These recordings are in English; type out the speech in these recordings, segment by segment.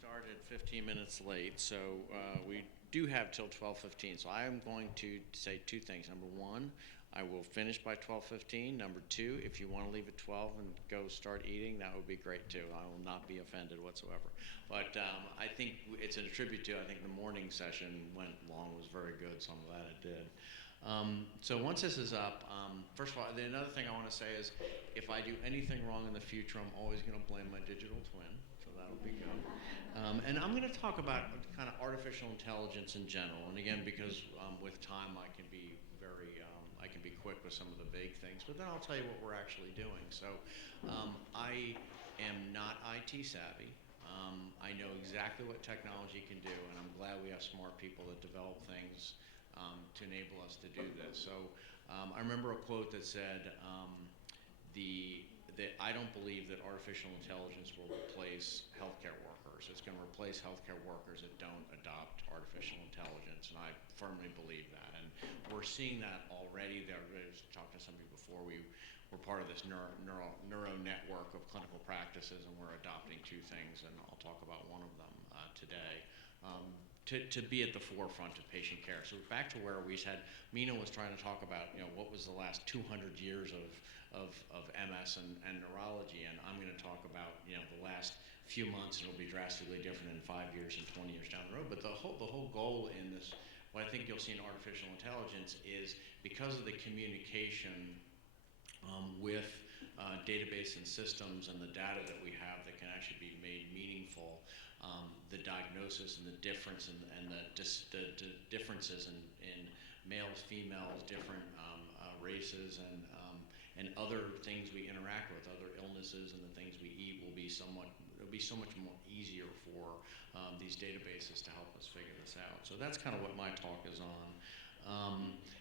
started 15 minutes late, so we do have till 12:15. So I am going to say two things. Number one, I will finish by 12:15. Number two, if you want to leave at 12 and go start eating, that would be great too. I will not be offended whatsoever. But I think it's a tribute to, I think the morning session went long, was very good, so I'm glad it did. So once this is up, first of all, another thing I want to say is if I do anything wrong in the future, I'm always going to blame my digital twin. So that'll be good. And I'm going to talk about kind of artificial intelligence in general. And again, because with time I can be I can be quick with some of the big things, but then I'll tell you what we're actually doing. So I am not IT savvy. I know exactly what technology can do, and I'm glad we have smart people that develop things to enable us to do this. So I remember a quote that said, that I don't believe that artificial intelligence will replace healthcare workers. It's going to replace healthcare workers that don't adopt artificial intelligence, and I firmly believe that. And we're seeing that already. I was talking to somebody before. We're part of this neuro network of clinical practices, and we're adopting two things, and I'll talk about one of them today. To be at the forefront of patient care. So back to where we said, Mina was trying to talk about, what was the last 200 years of MS and neurology, and I'm going to talk about, the last few months, and it'll be drastically different in 5 years and 20 years down the road. But the whole goal in this, what I think you'll see in artificial intelligence is because of the communication with database and systems and the data that we have that can actually be made meaningful, the diagnosis and the difference and the differences in males, females, different races, and other things we interact with, other illnesses and the things we eat it'll be so much more easier for these databases to help us figure this out. So that's kind of what my talk is on.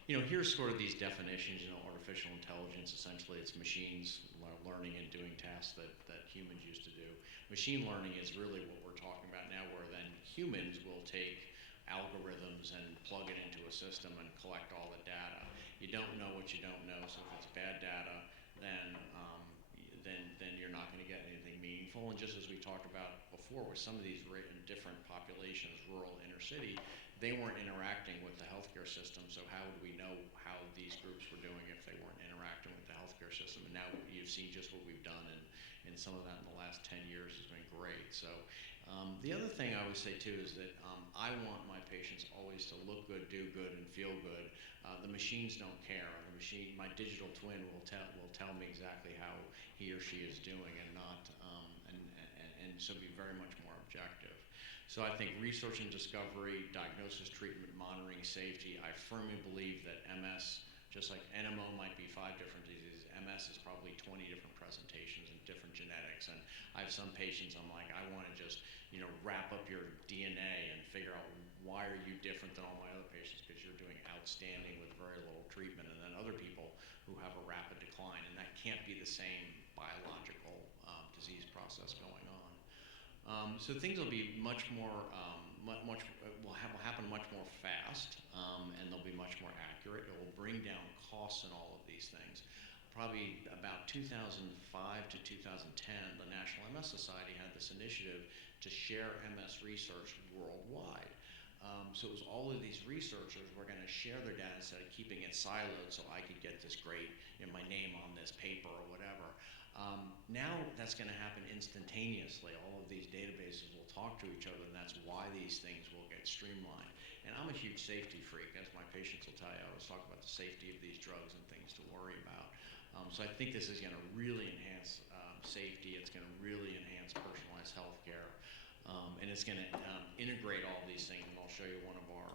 Here's sort of these definitions. Artificial intelligence, essentially it's machines learning and doing tasks that humans used to do. Machine learning is really what we're talking about now, where then humans will take algorithms and plug it into a system and collect all the data. You don't know what you don't know, so if it's bad data, then you're not going to get anything meaningful. And just as we talked about before with some of these different populations, rural, inner city, they weren't interacting with the healthcare system, so how would we know how these groups were doing if they weren't interacting with the healthcare system? And now you've seen just what we've done, and some of that in the last 10 years has been great. So the other thing I would say too is that I want my patients always to look good, do good, and feel good. The machines don't care. My digital twin will tell me exactly how he or she is doing, and not and so be very much more objective. So I think research and discovery, diagnosis, treatment, monitoring, safety. I firmly believe that MS, just like NMO might be 5 different diseases, MS is probably 20 different presentations and different genetics. And I have some patients, I'm like, I want to just, wrap up your DNA and figure out why are you different than all my other patients, because you're doing outstanding with very little treatment. And then other people who have a rapid decline, and that can't be the same biological disease process going on. So things will be much more, will happen much more fast, and they'll be much more accurate. It will bring down costs and all of these things. Probably about 2005 to 2010, the National MS Society had this initiative to share MS research worldwide. So it was all of these researchers were going to share their data instead of keeping it siloed, so I could get this great, my name on this paper or whatever. Now that's going to happen instantaneously. All of these databases will talk to each other, and that's why these things will get streamlined. And I'm a huge safety freak, as my patients will tell you. I always talk about the safety of these drugs and things to worry about. So I think this is going to really enhance safety. It's going to really enhance personalized healthcare. And it's going to integrate all these things, and I'll show you one of our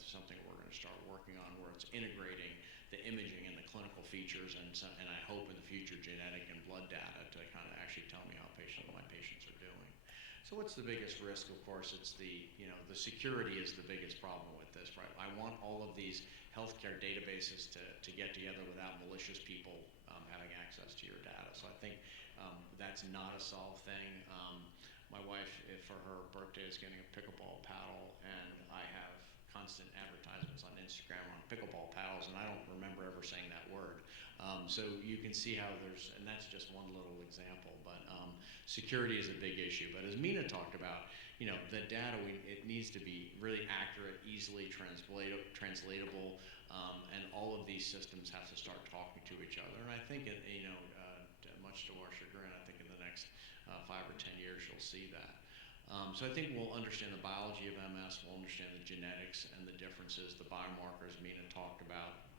something we're going to start working on, where it's integrating the imaging and the clinical features, and I hope in the future genetic and blood data to kind of actually tell me how my patients are doing. So what's the biggest risk? Of course, it's the security is the biggest problem with this, right? I want all of these healthcare databases to get together without malicious people having access to your data. So I think that's not a solved thing. My wife, for her birthday, is getting a pickleball paddle, and I have constant advertisements on Instagram on pickleball paddles, and I don't remember ever saying that word. So you can see how and that's just one little example, but security is a big issue. But as Mina talked about, the data, it needs to be really accurate, easily translatable, and all of these systems have to start talking to each other. And I think, much to our chagrin, I think in the next 5 or 10 years you'll see that. So I think we'll understand the biology of MS, we'll understand the genetics and the differences, the biomarkers Mina talked about,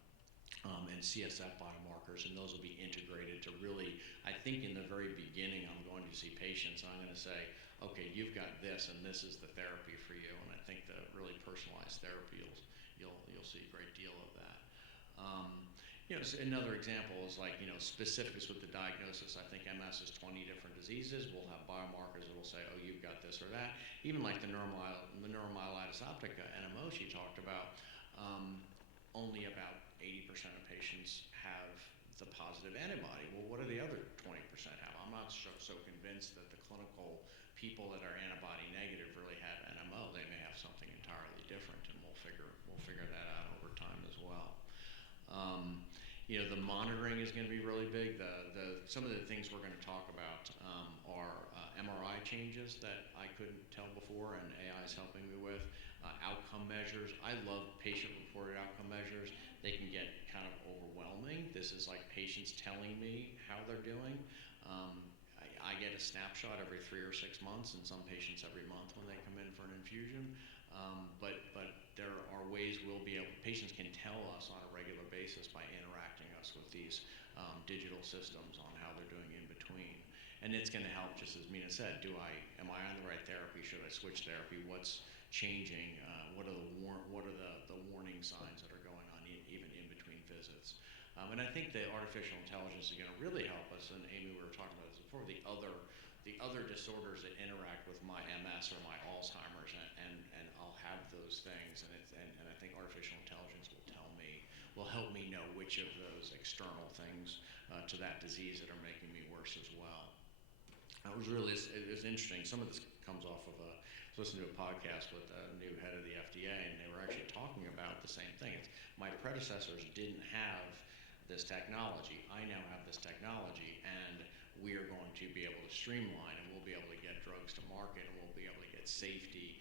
and CSF biomarkers, and those will be integrated to really, I think in the very beginning, I'm going to see patients, and I'm going to say, okay, you've got this, and this is the therapy for you, and I think the really personalized therapy, you'll see a great deal of that. So another example is specifics with the diagnosis. I think MS is 20 different diseases. We'll have biomarkers that will say, oh, you've got this or that. Even like the neuromyelitis optica, NMO she talked about, only about 80% of patients have the positive antibody. Well, what do the other 20% have? I'm not so convinced that the clinical people that are antibody negative really have NMO. They may have something entirely different, and we'll figure that out over time as well. The monitoring is going to be really big. Some of the things we're going to talk about are MRI changes that I couldn't tell before, and AI is helping me with. Outcome measures. I love patient-reported outcome measures. They can get kind of overwhelming. This is like patients telling me how they're doing. I get a snapshot every 3 or 6 months, and some patients every month when they come in for an infusion. But there are ways patients can tell us on a regular basis by interacting us with these digital systems on how they're doing in between. And it's going to help, just as Mina said, am I on the right therapy? Should I switch therapy? What's changing? What are the warning signs that are going on even in between visits? And I think the artificial intelligence is going to really help us. And Amy, we were talking about this before. The other disorders that interact with my MS or my Alzheimer's, and I'll have those things. And I think artificial intelligence will help me know which of those external things to that disease that are making me worse as well. It was interesting. Some of this comes off of I was listening to a podcast with a new head of the FDA, and they were actually talking about the same thing. My predecessors didn't have this technology. I now have this technology, and we are going to be able to streamline, and we'll be able to get drugs to market, and we'll be able to get safety.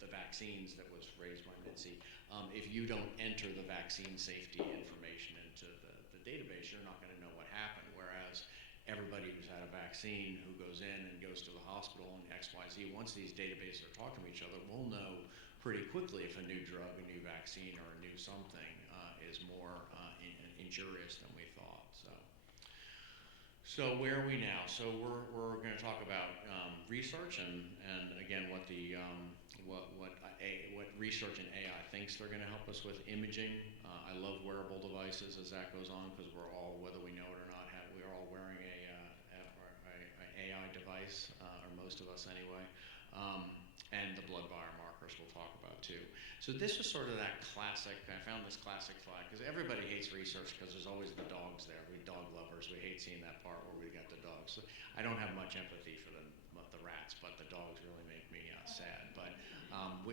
The vaccines that was raised by Mitzi. If you don't enter the vaccine safety information into the database, you're not going to know what happened. Whereas everybody who's had a vaccine who goes in and goes to the hospital and XYZ, once these databases are talking to each other, we'll know pretty quickly if a new drug, a new vaccine, or a new something is more injurious than we thought. So where are we now? So we're going to talk about research and again what research in AI thinks they're going to help us with. Imaging. I love wearable devices as that goes on, because we're all, whether we know it or not, we are all wearing a AI device, or most of us anyway. And the blood biomarkers we'll talk about too. So this was sort of that classic, I found this classic slide, because everybody hates research because there's always the dogs there. We dog lovers, we hate seeing that part where we got the dogs. So I don't have much empathy for the rats, but the dogs really make me sad. But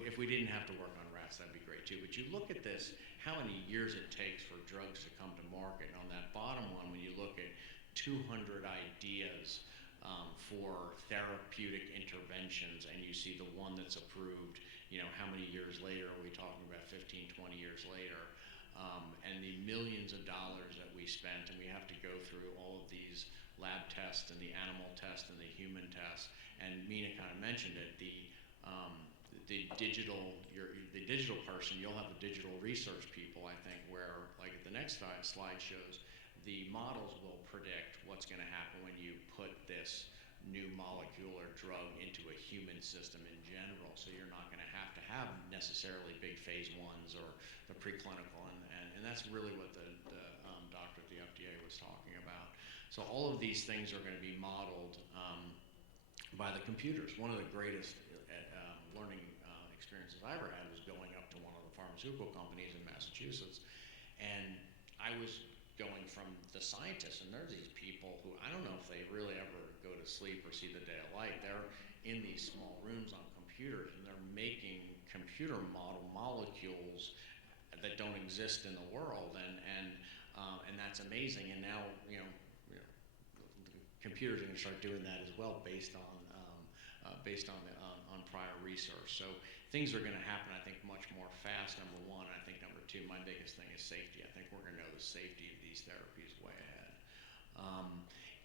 if we didn't have to work on rats, that'd be great too. But you look at this, how many years it takes for drugs to come to market. And on that bottom one, when you look at 200 ideas for therapeutic interventions, and you see the one that's approved, how many years later are we talking about? 15, 20 years later, and the millions of dollars that we spent, and we have to go through all of these lab tests and the animal tests and the human tests. And Mina kind of mentioned it, the digital person, you'll have the digital research people, I think, where, like the next slide shows, the models will predict what's going to happen when you put this new molecule or drug into a human system in general. So you're not going to have necessarily big phase 1s or the preclinical, and that's really what the doctor at the FDA was talking about. So all of these things are going to be modeled by the computers. One of the greatest learning experiences I ever had was going up to one of the pharmaceutical companies in Massachusetts, and I was going from the scientists, and there's these people who I don't know if they really ever go to sleep or see the day of light. They're in these small rooms on computers computers, and they're making computer model molecules that don't exist in the world, and that's amazing. And now, computers are going to start doing that as well, based on prior research. So things are going to happen, I think, much more fast. Number one. I think number two, my biggest thing is safety. I think we're going to know the safety of these therapies way ahead.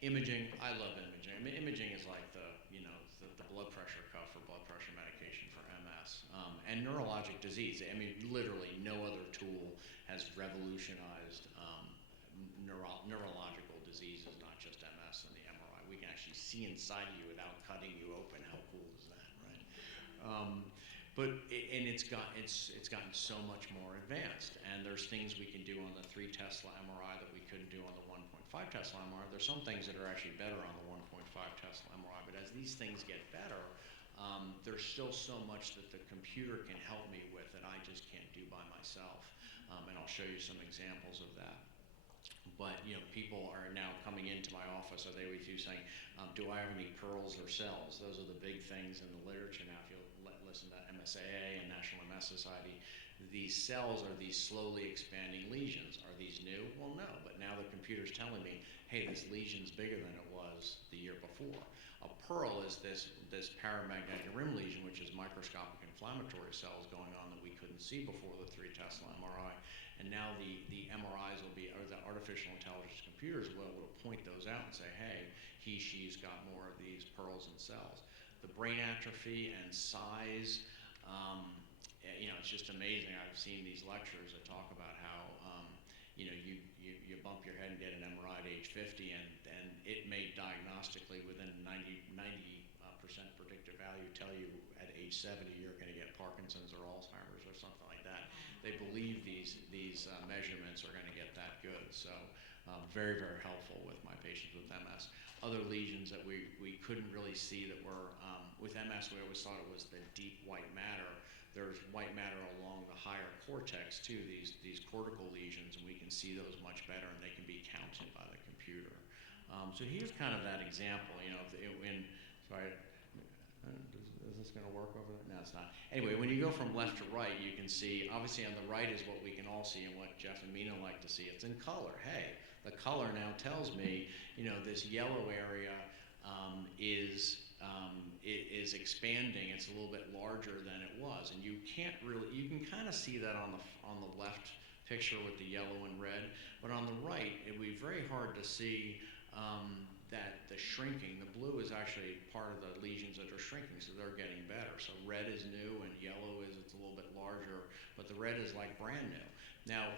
Imaging, I love imaging. I mean, imaging is like the blood pressure cuff or blood pressure medication for MS, and neurologic disease. I mean, literally no other tool has revolutionized neurological diseases, not just MS and the MRI. We can actually see inside of you without cutting you open. How cool is that, right? It's gotten so much more advanced, and there's things we can do on the 3 Tesla MRI that we couldn't do on the 1.5 Tesla MRI. There's some things that are actually better on the 1.5 Tesla MRI, but as these things get better, there's still so much that the computer can help me with that I just can't do by myself, and I'll show you some examples of that. But people are now coming into my office, or they with you saying, do I have any pearls or cells? Those are the big things in the literature now. If you'll listen to MSAA and National MS Society, these cells are these slowly expanding lesions. Are these new? Well, no, but now the computer's telling me, hey, this lesion's bigger than it was the year before. A pearl is this paramagnetic rim lesion, which is microscopic inflammatory cells going on that we couldn't see before the 3 Tesla MRI. And now the MRIs will be, or the artificial intelligence computers will point those out and say, hey, she's got more of these pearls and cells. The brain atrophy and size, it's just amazing. I've seen these lectures that talk about how, you bump your head and get an MRI at age 50, and it may diagnostically within 90% predictive value tell you at age 70 you're going to get Parkinson's or Alzheimer's or something like that. They believe these measurements are going to get that good. So very, very helpful with my patients with MS. Other lesions that we couldn't really see that were, with MS, we always thought it was the deep white matter. There's white matter along the higher cortex too, these cortical lesions, and we can see those much better, and they can be counted by the computer. So here's kind of that example, is this going to work over there? No, it's not. Anyway, when you go from left to right, you can see, obviously on the right is what we can all see and what Jeff and Mina like to see. It's in color. Hey, the color now tells me, this yellow area is expanding. It's a little bit larger than it was, and you can kind of see that on the left picture with the yellow and red, but on the right, it would be very hard to see that the shrinking. The blue is actually part of the lesions that are shrinking, so they're getting better. So red is new and yellow it's a little bit larger, but the red is like brand new. Now,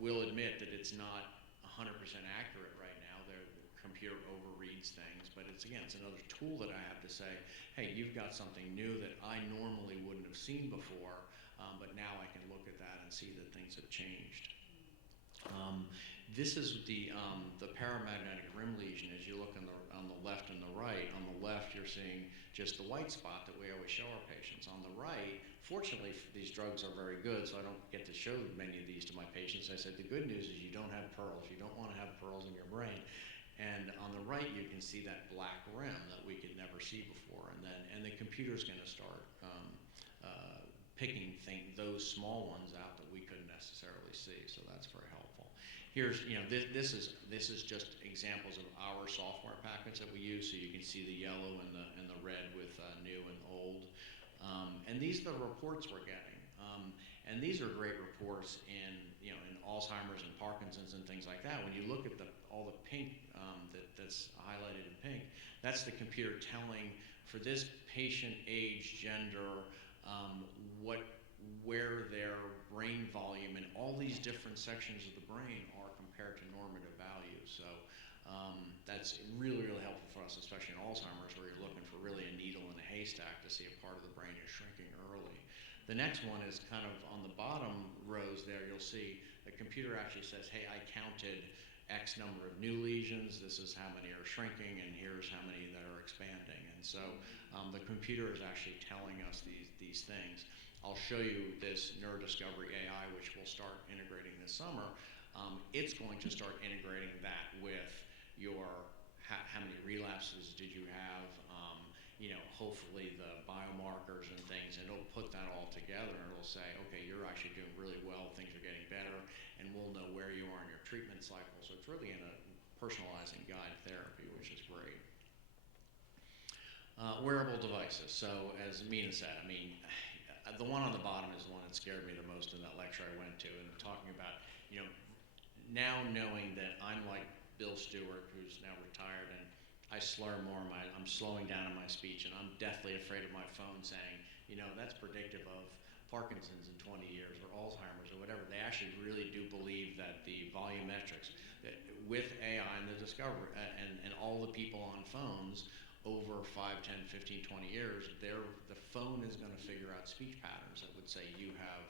we'll admit that it's not 100% accurate right now. The computer overreads things, but it's another tool that I have to say, hey, you've got something new that I normally wouldn't have seen before, but now I can look at that and see that things have changed. This is the paramagnetic rim lesion. As you look on the left and the right, on the left you're seeing just the white spot that we always show our patients. On the right, fortunately, these drugs are very good, so I don't get to show many of these to my patients. I said the good news is you don't have pearls. You don't want to have pearls in your brain. And on the right, you can see that black rim that we could never see before, and the computer's going to start picking those small ones out that we couldn't necessarily see. So that's very helpful. Here's, this is just examples of our software packets that we use, so you can see the yellow and the red with new and old, and these are the reports we're getting, and these are great reports in Alzheimer's and Parkinson's and things like that. When you look at all the pink that's highlighted in pink, that's the computer telling for this patient, age, gender, where their brain volume and all these different sections of the brain are compared to normative values. So that's really, really helpful for us, especially in Alzheimer's, where you're looking for really a needle in a haystack to see if part of the brain is shrinking early. The next one is kind of on the bottom rows there. You'll see the computer actually says, hey, I counted X number of new lesions, this is how many are shrinking, and here's how many that are expanding. And so the computer is actually telling us these things. I'll show you this NeuroDiscovery AI, which we'll start integrating this summer. It's going to start integrating that with your how many relapses did you have, hopefully the biomarkers and things, and it'll put that all together, and it'll say, okay, you're actually doing really well, things are getting better, and we'll know where you are in your treatment cycle. So it's really in a personalizing guide therapy, which is great. Wearable devices. So as Mina said, I mean, the one on the bottom is the one that scared me the most in that lecture I went to, and talking about, you know, now knowing that I'm like Bill Stewart, who's now retired, and I slur more, I'm slowing down in my speech, and I'm deathly afraid of my phone saying, you know, that's predictive of Parkinson's in 20 years or Alzheimer's or whatever. They actually really do believe that the volumetrics, that with AI and the discovery, and all the people on phones over 5, 10, 15, 20 years, the phone is going to figure out speech patterns that would say you have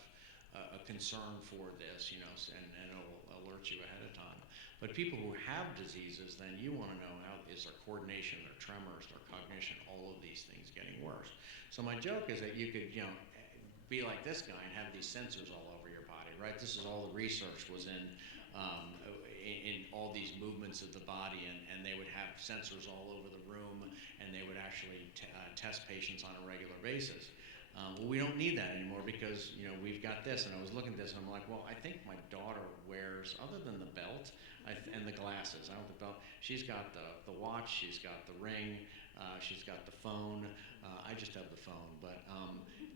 a concern for this, you know, and it'll alert you ahead of time. But people who have diseases, then you want to know how is their coordination, their tremors, their cognition, all of these things getting worse. So my joke is that you could, you know, be like this guy and have these sensors all over your body, right? This is all the research was in all these movements of the body, and they would have sensors all over the room, and they would actually test patients on a regular basis. Well, we don't need that anymore because, you know, we've got this, and I was looking at this, and I'm like, well, I think my daughter wears, other than the belt and the glasses, I don't have the belt, she's got the watch, she's got the ring, she's got the phone, I just have the phone, but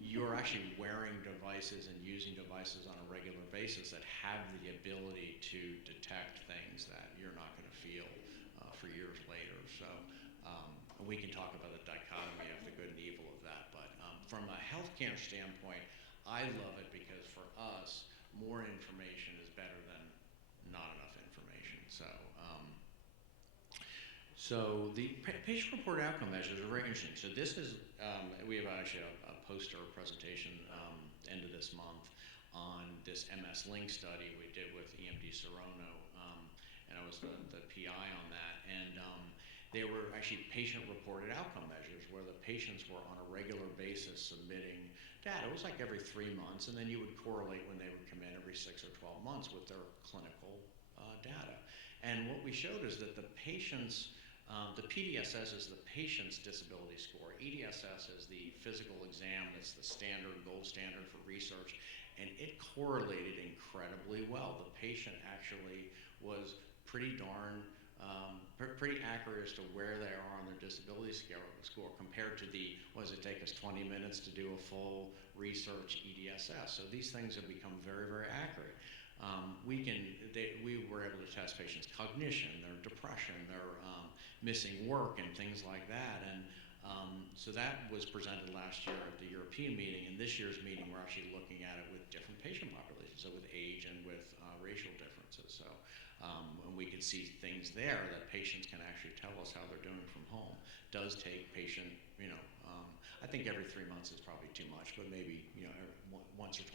you're actually wearing devices and using devices on a regular basis that have the ability to detect things that you're not going to feel for years later. So we can talk about the dichotomy of the good and evil of that, but from a healthcare standpoint, I love it because for us, more information is better than not enough information. So the patient-reported outcome measures are very interesting. So this is, we have actually a poster presentation end of this month on this MS Link study we did with EMD Serono, and I was the PI on that. And they were actually patient-reported outcome measures where the patients were on a regular basis submitting data. It was like every 3 months, and then you would correlate when they would come in every 6 or 12 months with their clinical data. And what we showed is that the patients, the PDSS is the patient's disability score. EDSS is the physical exam that's the standard, gold standard for research, and it correlated incredibly well. The patient actually was pretty darn pretty accurate as to where they are on their disability score compared to the, what does it take us 20 minutes to do a full research EDSS. So these things have become very, very accurate. We were able to test patients' cognition, their depression, their missing work, and things like that. And so that was presented last year at the European meeting. And this year's meeting, we're actually looking at it with different patient populations, so with age and with racial differences. So and we can see things there that patients can actually tell us how they're doing from home. Does take patient, you know, I think every 3 months is probably too much, but maybe, you know, once or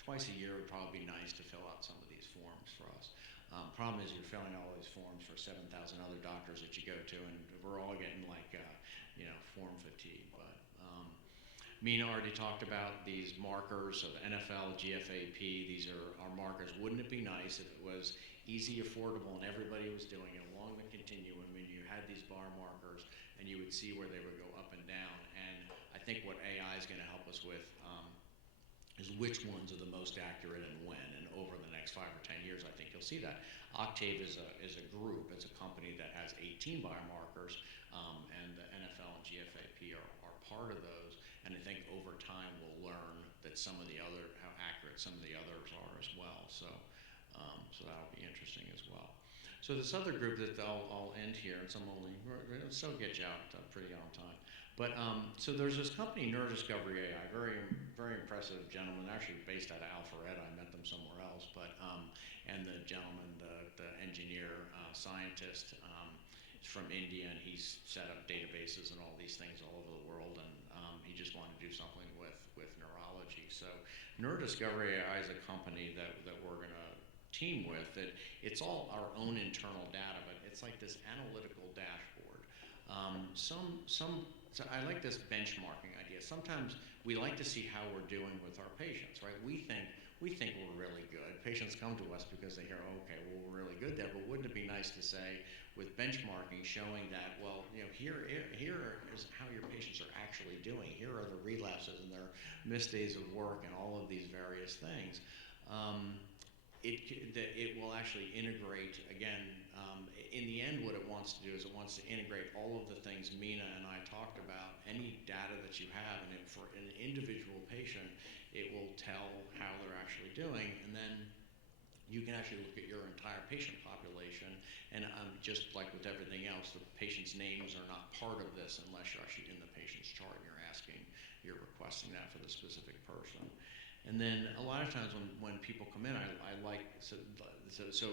twice a year would probably be nice to fill out some of these forms for us. Problem is you're filling out all these forms for 7,000 other doctors that you go to, and we're all getting like, you know, form fatigue. But Mina already talked about these markers of NFL, GFAP. These are our markers. Wouldn't it be nice if it was easy, affordable, and everybody was doing it along the continuum, when you had these bar markers and you would see where they would go up and down. And I think what AI is going to help us with is which ones are the most accurate and when. And over the next 5 or 10 years, I think you'll see that. Octave is a group, it's a company that has 18 biomarkers, and the NFL and GFAP are part of those. And I think over time we'll learn that how accurate some of the others are as well. So that'll be interesting as well. So this other group that I'll end here, so get you out pretty on time. But so there's this company, Neurodiscovery AI, very, very impressive gentleman, actually based out of Alpharetta. I met them somewhere else, but and the gentleman, the engineer, scientist, is from India, and he's set up databases and all these things all over the world, and he just wanted to do something with neurology. So Neurodiscovery AI is a company that we're going to team with. It's all our own internal data, but it's like this analytical dashboard. So I like this benchmarking idea. Sometimes we like to see how we're doing with our patients, right? We think we think we're really good. Patients come to us because they hear, oh, okay, well, we're really good there, but wouldn't it be nice to say, with benchmarking showing that, well, here is how your patients are actually doing. Here are the relapses and their missed days of work and all of these various things. It will actually integrate, again, in the end what it wants to do is it wants to integrate all of the things Mina and I talked about, any data that you have, and for an individual patient, it will tell how they're actually doing, and then you can actually look at your entire patient population, and just like with everything else, the patient's names are not part of this unless you're actually in the patient's chart and you're requesting that for the specific person. And then a lot of times when people come in, I like, so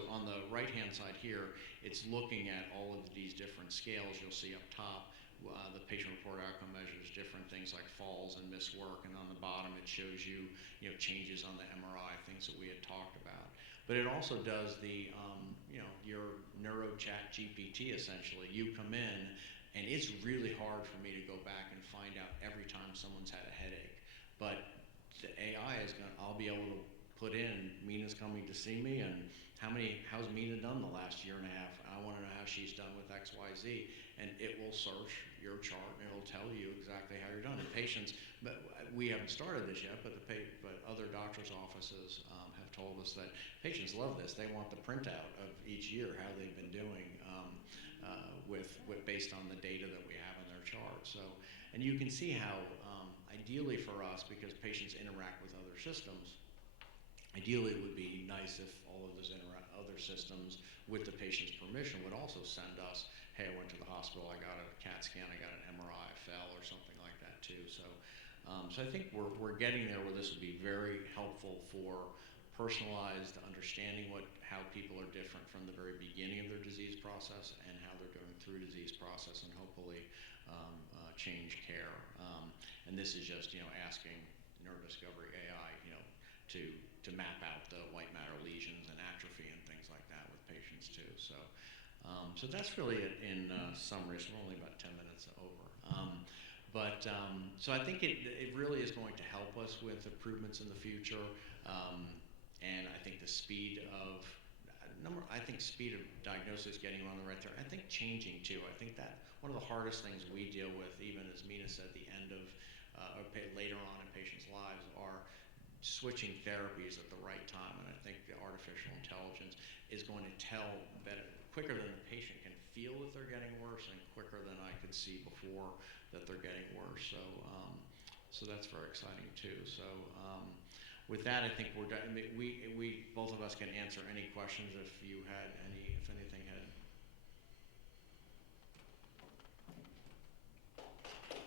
on the right-hand side here, it's looking at all of these different scales. You'll see up top, the patient report outcome measures different things like falls and missed work, and on the bottom it shows you, changes on the MRI, things that we had talked about. But it also does the, your NeuroChat GPT essentially. You come in, and it's really hard for me to go back and find out every time someone's had a headache. But the AI I'll be able to put in, Mina's coming to see me, and how's Mina done the last year and a half? I want to know how she's done with X, Y, Z. And it will search your chart, and it'll tell you exactly how you're done. And patients, but we haven't started this yet, but other doctors' offices have told us that patients love this. They want the printout of each year, how they've been doing based on the data that we have in their chart. So, and you can see how, ideally for us, because patients interact with other systems, ideally it would be nice if all of those other systems, with the patient's permission, would also send us, hey, I went to the hospital, I got a CAT scan, I got an MRI, I fell, or something like that too. So I think we're getting there where this would be very helpful for personalized understanding how people are different from the very beginning of their disease process and how they're going through disease process, and hopefully change care. And this is just asking NeuroDiscovery AI to map out the white matter lesions and atrophy and things like that with patients too. So that's really it in summary. So we're only about 10 minutes over. So I think it really is going to help us with improvements in the future, and I think the speed of diagnosis, getting on the right there. I think changing too. I think that one of the hardest things we deal with, even as Mina said, at the end of later on in patients' lives, are switching therapies at the right time. And I think the artificial intelligence is going to tell better, quicker than the patient can feel that they're getting worse, and quicker than I could see before that they're getting worse. So that's very exciting too. So with that, I think we're done. We both of us can answer any questions if anything had.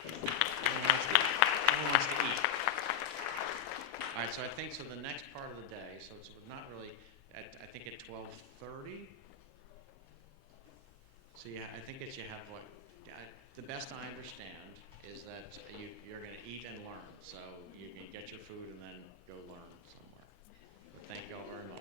Everyone wants to eat. All right, so I think the next part of the day, so it's not really, I think at 12:30. So yeah, I think you have the best I understand is that you're going to eat and learn. So you can get your food and then go learn somewhere. But thank you all very much.